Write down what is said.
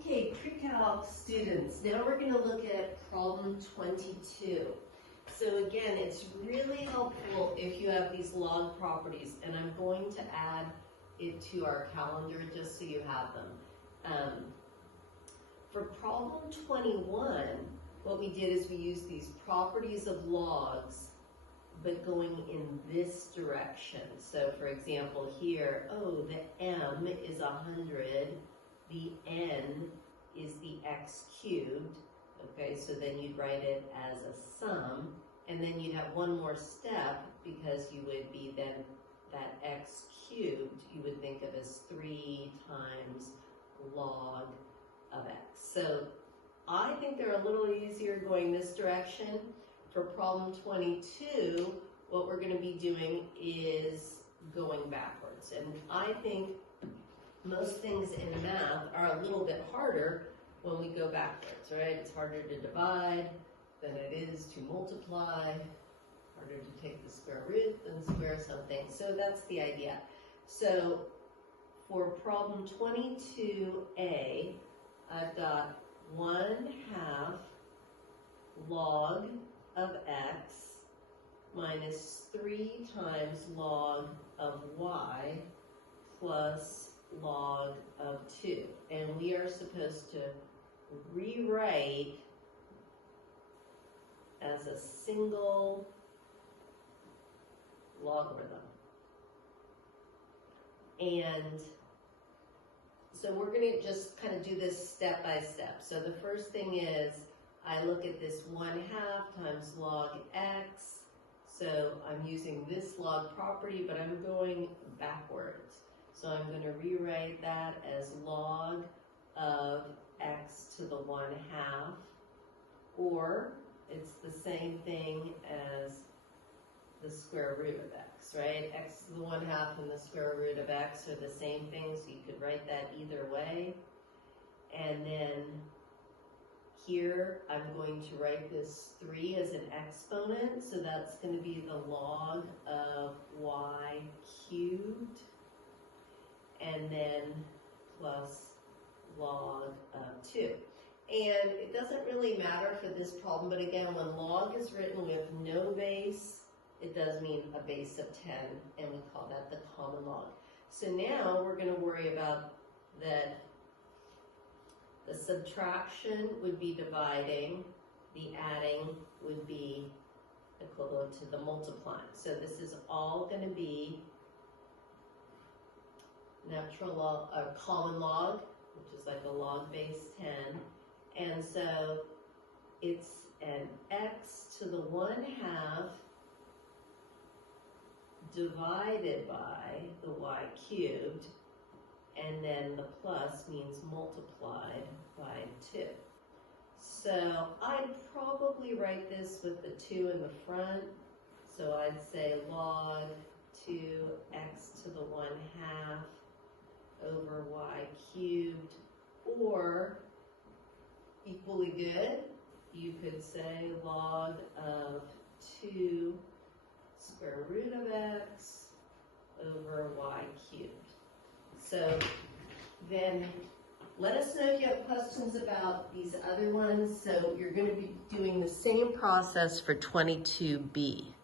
Okay, pre-calc students, now we're going to look at problem 22. So again, it's really helpful if you have these log properties, and I'm going to add it to our calendar just so you have them. For problem 21, what we did is we used these properties of logs, but going in this direction. So for example here, the m is 100, the n is the x cubed. Okay, so then you'd write it as a sum, and then you'd have one more step because you would be then that x cubed, you would think of as 3 times log of x. So I think they're a little easier going this direction. For problem 22, what we're going to be doing is going backwards. And I think most things in math are a little bit harder when we go backwards, right? It's harder to divide than it is to multiply, harder to take the square root than square something. So that's the idea. So for problem 22a, I've got 1/2 log of x minus 3 times log of y plus log of 2. And we are supposed to rewrite as a single logarithm. And so we're going to just kind of do this step by step. So the first thing is I look at this 1/2 times log x. So I'm using this log property, but I'm going backwards. So I'm going to rewrite that as log of x to the 1/2, or it's the same thing as the square root of x, right? X to the 1/2 and the square root of x are the same thing, so you could write that either way. And then here, I'm going to write this 3 as an exponent, so that's going to be the log of y cubed, and then plus log of 2. And it doesn't really matter for this problem, but again, when log is written with no base, it does mean a base of 10, and we call that the common log. So now we're going to worry about that. The subtraction would be dividing, the adding would be equivalent to the multiplying. So this is all going to be natural log, or common log, which is like a log base 10. And so it's an x to the 1/2 divided by the y cubed, and then the plus means multiplied by 2. So I'd probably write this with the 2 in the front. So I'd say log 2x to the 1/2 over y cubed, or equally good, you could say log of 2 square root of x over y cubed. So then let us know if you have questions about these other ones. So you're going to be doing the same process for 22b.